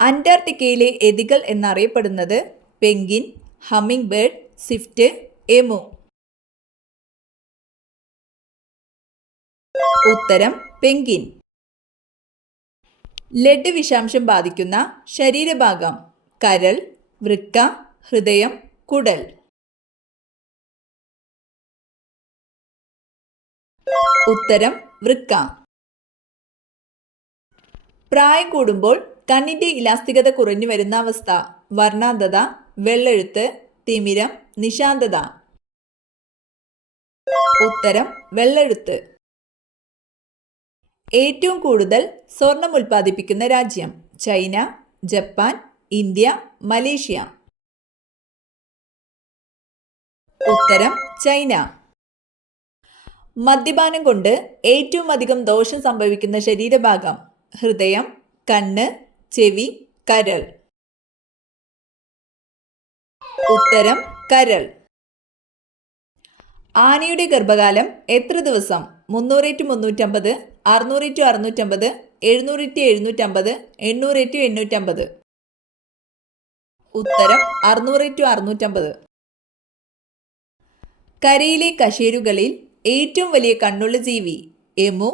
അന്റാർട്ടിക്കയിലെ എതികൾ എന്നറിയപ്പെടുന്നത് penguin, humming bird, Swift, emu. ഉത്തരം പെൻഗ്വിൻ. ലെഡ് വിഷാംശം ബാധിക്കുന്ന ശരീരഭാഗം: കരൾ, വൃക്ക, ഹൃദയം, കുടൽ. ഉത്തരം വൃക്ക. പ്രായം കൂടുമ്പോൾ കണ്ണിന്റെ ഇലാസ്തികത കുറഞ്ഞു വരുന്ന അവസ്ഥ: വർണ്ണാന്ധത, വെള്ളെഴുത്ത്, തിമിരം, നിശാന്തത. ഉത്തരം വെള്ളെഴുത്ത്. ഏറ്റവും കൂടുതൽ സ്വർണം ഉൽപ്പാദിപ്പിക്കുന്ന രാജ്യം: ചൈന, ജപ്പാൻ, ഇന്ത്യ, മലേഷ്യ. ഉത്തരം ചൈന. മദ്യപാനം കൊണ്ട് ഏറ്റവും അധികം ദോഷം സംഭവിക്കുന്ന ശരീരഭാഗം: ഹൃദയം, കണ്ണ്, ചെവി, കരൾ. ഉത്തരം കരൾ. ആനയുടെ ഗർഭകാലം എത്ര ദിവസം? 300-350, 600-650, 700-750, 800-850. ഉത്തരം 600-650. കരയിലെ കശേരുകളിൽ ഏറ്റവും വലിയ കണ്ണുള്ള ജീവി: എമു,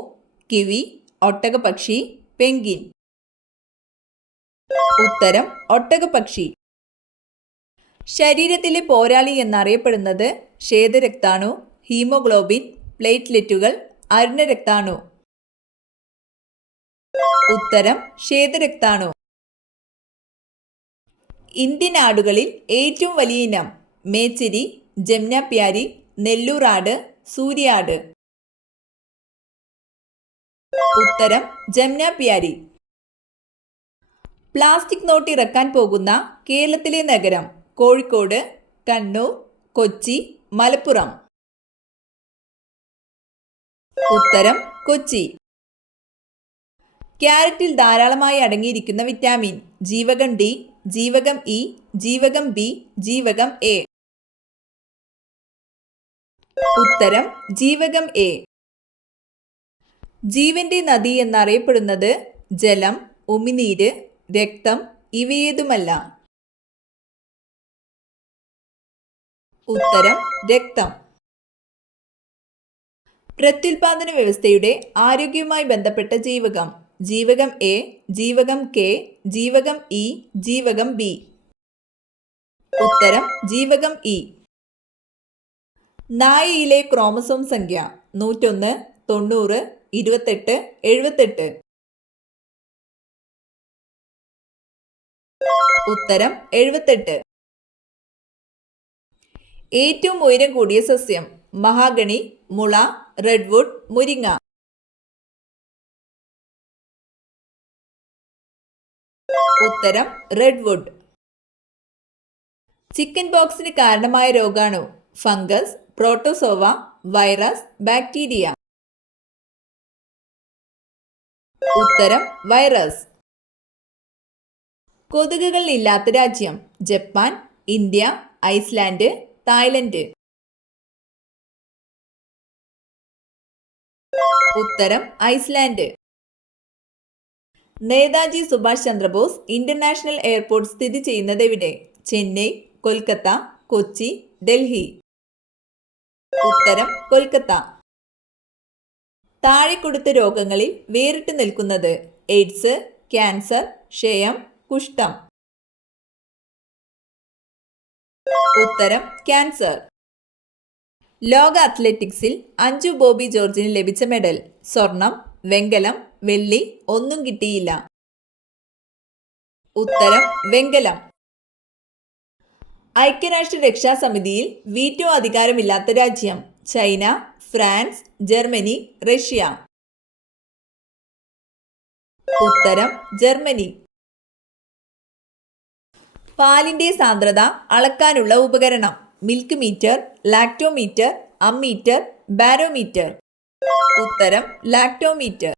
കിവി, ഒട്ടകപക്ഷി, പെൻഗ്വിൻ. ഉത്തരം ഒട്ടകപക്ഷി. ശരീരത്തിലെ പോരാളി എന്നറിയപ്പെടുന്നത് ശ്വേതരക്താണു, ഹീമോഗ്ലോബിൻ, പ്ലേറ്റ്ലെറ്റുകൾ, അരുണരക്താണു. ഉത്തരം ശ്വേതരക്താണു. ഇന്ത്യൻ ആടുകളിൽ ഏറ്റവും വലിയ ഇനം: മേച്ചിരി, ജംനാപ്യാരി, നെല്ലൂർ ആട്, സൂര്യാട്. ഉത്തരം ജംനാപ്യാരി. പ്ലാസ്റ്റിക് നോട്ട് ഇറക്കാൻ പോകുന്ന കേരളത്തിലെ നഗരം: കോഴിക്കോട്, കണ്ണൂർ, കൊച്ചി, മലപ്പുറം. ഉത്തരം കൊച്ചി. ക്യാരറ്റിൽ ധാരാളമായി അടങ്ങിയിരിക്കുന്ന വിറ്റാമിൻ: ജീവകം ഡി, ജീവകം ഇ, ജീവകം ബി, ജീവകം എ. ഉത്തരം ജീവകം എ. ജീവന്റെ നദി എന്നറിയപ്പെടുന്നത് ജലം, ഉമിനീര്, രക്തം ഇവയേതുമല്ല. ഉത്തരം രക്തം. പ്രത്യുൽപാദന വ്യവസ്ഥയുടെ ആരോഗ്യവുമായി ബന്ധപ്പെട്ട ജീവകം: ജീവകം എ, ജീവകം കെ, ജീവകം ഇ, ജീവകം ബി. ഉത്തരം ജീവകം ഇ. നായയിലെ ക്രോമസോം സംഖ്യ: 101, 90, 28, 78. ഉത്തരം 78. ഏറ്റവും ഉയരം കൂടിയ സസ്യം: മഹാഗണി, മുള, റെഡ്വുഡ്, മുരിങ്ങ. ഉത്തരം റെഡ്വുഡ്. ചിക്കൻ പോക്സിന് കാരണമായ രോഗാണു: ഫംഗസ്, പ്രോട്ടോസോവ, വൈറസ്, ബാക്ടീരിയ. ഉത്തരം വൈറസ്. കൊതുകുകൾ ഇല്ലാത്ത രാജ്യം: ജപ്പാൻ, ഇന്ത്യ, ഐസ്ലാൻഡ്, തായ്ലൻഡ്. ഉത്തരം Iceland. Netaji Subhash Chandrabose international airport സ്ഥിതി ചെയ്യുന്നത് എവിടെ? ചെന്നൈ, കൊൽക്കത്ത, കൊച്ചി, ഡൽഹി. ഉത്തരം കൊൽക്കത്ത. താഴെ കൊടുത്ത രോഗങ്ങളിൽ വേറിട്ട് നിൽക്കുന്നത്: എയ്ഡ്സ്, ക്യാൻസർ, ക്ഷയം, കുഷ്ഠം. ഉത്തരം ക്യാൻസർ. ലോക അത്ലറ്റിക്സിൽ അഞ്ജു ബോബി ജോർജിന് ലഭിച്ച മെഡൽ: സ്വർണം, വെങ്കലം, വെള്ളി, ഒന്നും കിട്ടിയില്ല. ഉത്തരം വെങ്കലം. ഐക്യരാഷ്ട്ര രക്ഷാസമിതിയിൽ വീറ്റോ അധികാരമില്ലാത്ത രാജ്യം: ചൈന, ഫ്രാൻസ്, ജർമ്മനി, റഷ്യ. ഉത്തരം ജർമ്മനി. പാലിന്റെ സാന്ദ്രത അളക്കാനുള്ള ഉപകരണം: milk meter, lactometer, ammeter, barometer. ഉത്തരം ലാക്ടോമീറ്റർ.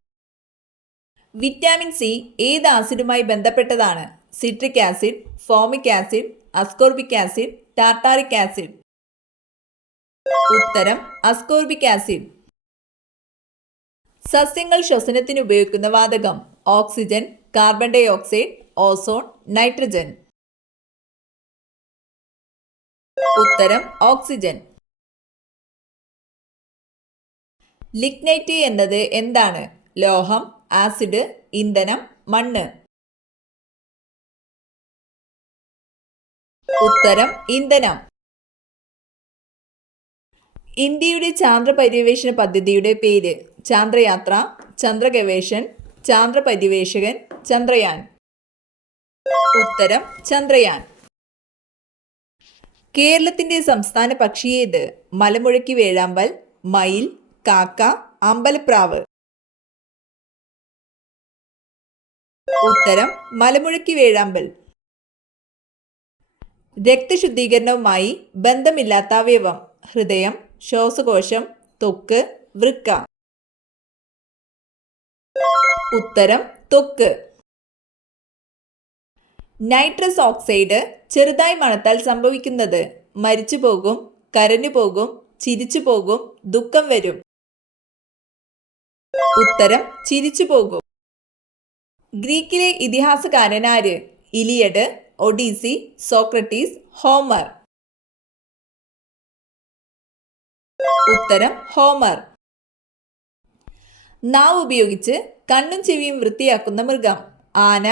വിറ്റാമിൻ സി ഏത് ആസിഡുമായി ബന്ധപ്പെട്ടതാണ്? Citric acid, formic acid, ascorbic acid, tartaric acid. ഉത്തരം അസ്കോർബിക് ആസിഡ്. സസ്യങ്ങൾ ശ്വസനത്തിന് ഉപയോഗിക്കുന്ന വാതകം: oxygen, carbon dioxide, ozone, nitrogen. ഉത്തരം ഓക്സിജൻ. ലിഗ്നൈറ്റ് എന്നത് എന്താണ്? ലോഹം, ആസിഡ്, ഇന്ധനം, മണ്ണ്. ഉത്തരം ഇന്ധനം. ഇന്ത്യയുടെ ചാന്ദ്ര പര്യവേഷണ പദ്ധതിയുടെ പേര്? ചാന്ദ്രയാത്ര, ചന്ദ്രഗവേഷൻ, ചാന്ദ്ര പര്യവേഷകൻ, ചന്ദ്രയാൻ. ഉത്തരം ചന്ദ്രയാൻ. കേരളത്തിന്റെ സംസ്ഥാന പക്ഷി ഏത്? മലമുഴക്കി വേഴാമ്പൽ, മയിൽ, കാക്ക, അമ്പലപ്രാവ്. ഉത്തരം മലമുഴക്കി വേഴാമ്പൽ. രക്തശുദ്ധീകരണവുമായി ബന്ധമില്ലാത്ത അവയവം? ഹൃദയം, ശ്വാസകോശം, ത്വക്ക്, വൃക്ക. ഉത്തരം ത്വക്ക്. നൈട്രസ് ഓക്സൈഡ് ചെറുതായി മണത്താൽ സംഭവിക്കുന്നത്? മരിച്ചു പോകും, കരഞ്ഞു പോകും, ചിരിച്ചു പോകും, ദുഃഖം വരും. ഉത്തരം ചിരിച്ചു പോകും. ഗ്രീക്കിലെ ഇതിഹാസകാരൻ ആര്? Iliad, Odyssey, Socrates, Homer. ഉത്തരം ഹോമർ. നാവ് ഉപയോഗിച്ച് കണ്ണും ചെവിയും വൃത്തിയാക്കുന്ന മൃഗം? ആന,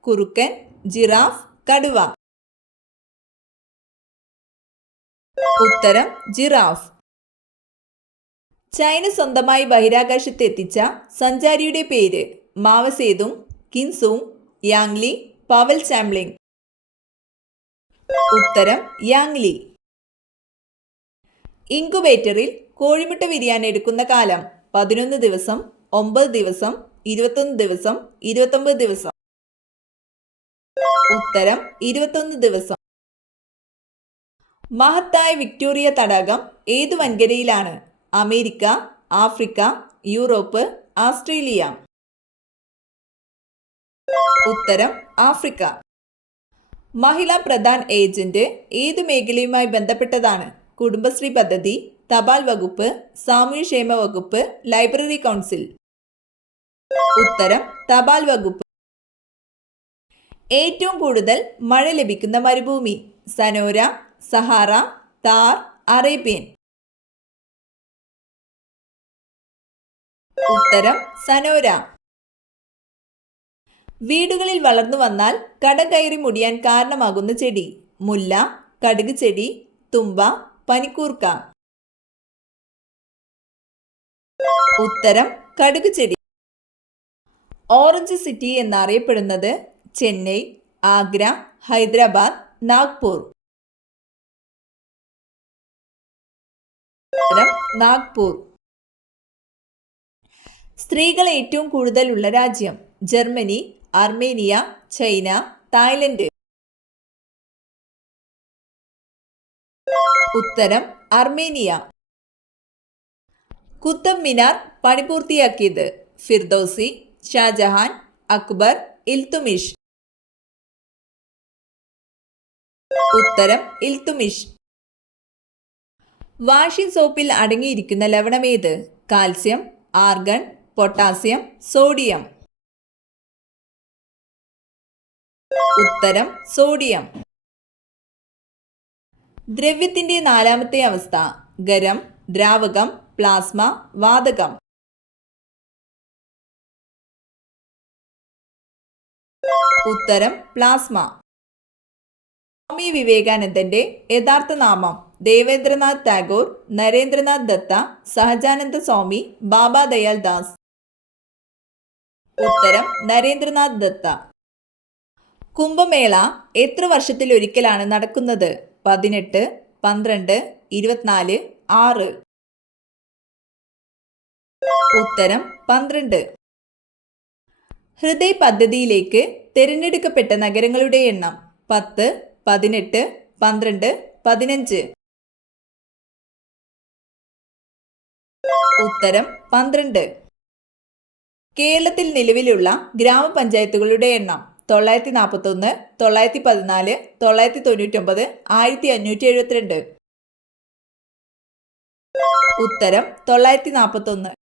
കുറുക്കൻ, ജിറാഫ്, കടുവ. ഉത്തരം ജിറാഫ്. ചൈന സ്വന്തമായി ബഹിരാകാശത്ത് എത്തിച്ച സഞ്ചാരിയുടെ പേര്? മാവസേതുങ്, കിൻസൂങ്, യാങ്ലി, പവൽ ചാംലിംഗ്. ഉത്തരം യാങ്ലി. ഇൻകുബേറ്ററിൽ കോഴിമുട്ട വിരിയാൻ എടുക്കുന്ന കാലം? 11 ദിവസം, 9 ദിവസം, 21 ദിവസം, 29 ദിവസം. ഉത്തരം 21 ദിവസം. മഹത്തായ വിക്ടോറിയ തടാകം ഏതു വൻകരയിലാണ്? America, Africa, Europe, Australia. ഉത്തരം ആഫ്രിക്ക. മഹിളാ പ്രധാൻ ഏജന്റ് ഏതു മേഖലയുമായി ബന്ധപ്പെട്ടതാണ്? കുടുംബശ്രീ പദ്ധതി, തപാൽ വകുപ്പ്, സാമൂഹ്യക്ഷേമ വകുപ്പ്, ലൈബ്രറി കൗൺസിൽ. ഉത്തരം തപാൽ വകുപ്പ്. ഏറ്റവും കൂടുതൽ മഴ ലഭിക്കുന്ന മരുഭൂമി? സനോര, സഹാറ, താർ, അറേബ്യൻ. ഉത്തരം സനോര. വീടുകളിൽ വളർന്നു വന്നാൽ കടം കയറി മുടിയാൻ കാരണമാകുന്ന ചെടി? മുല്ല, കടുക് ചെടി, തുമ്പ, പനിക്കൂർക്ക. ഉത്തരം കടുക് ചെടി. ഓറഞ്ച് സിറ്റി എന്നറിയപ്പെടുന്നത്? ചെന്നൈ, ആഗ്ര, ഹൈദരാബാദ്, നാഗ്പൂർ. ഉത്തരം നാഗ്പൂർ. സ്ത്രീകൾ ഏറ്റവും കൂടുതൽ ഉള്ള രാജ്യം? Germany, Armenia, China, Thailand. ഉത്തരം അർമേനിയ. കുത്തബ് മിനാർ പണി പൂർത്തിയാക്കിയത്? ഫിർദൌസി, ഷാജഹാൻ, അക്ബർ, ഇൽത്തുമിഷ്. ഉത്തരം ഇൽത്തുമിഷ്. വാഷിംഗ് സോപ്പിൽ അടങ്ങിയിരിക്കുന്ന ലവണമേത്? Calcium, argon, potassium, sodium. ഉത്തരം സോഡിയം. ദ്രവ്യത്തിന്റെ നാലാമത്തെ അവസ്ഥ? ഖരം, ദ്രാവകം, പ്ലാസ്മ, വാതകം. ഉത്തരം പ്ലാസ്മ. സ്വാമി വിവേകാനന്ദന്റെ യഥാർത്ഥ നാമം? ദേവേന്ദ്രനാഥ് ടാഗോർ, നരേന്ദ്രനാഥ് ദത്ത, സഹജാനന്ദ സ്വാമി, ബാബ ദയാൽ ദാസ്. ഉത്തരം നരേന്ദ്രനാഥ് ദത്ത. കുംഭമേള എത്ര വർഷത്തിലൊരിക്കലാണ് നടക്കുന്നത്? 18, 12, 24, 6. ഉത്തരം 12. ഹൃദയ് പദ്ധതിയിലേക്ക് തിരഞ്ഞെടുക്കപ്പെട്ട നഗരങ്ങളുടെ എണ്ണം? 10, 18, 12, 15. ഉത്തരം 12. കേരളത്തിൽ നിലവിലുള്ള ഗ്രാമപഞ്ചായത്തുകളുടെ എണ്ണം? 941, 914, 999, 1572. ഉത്തരം 941.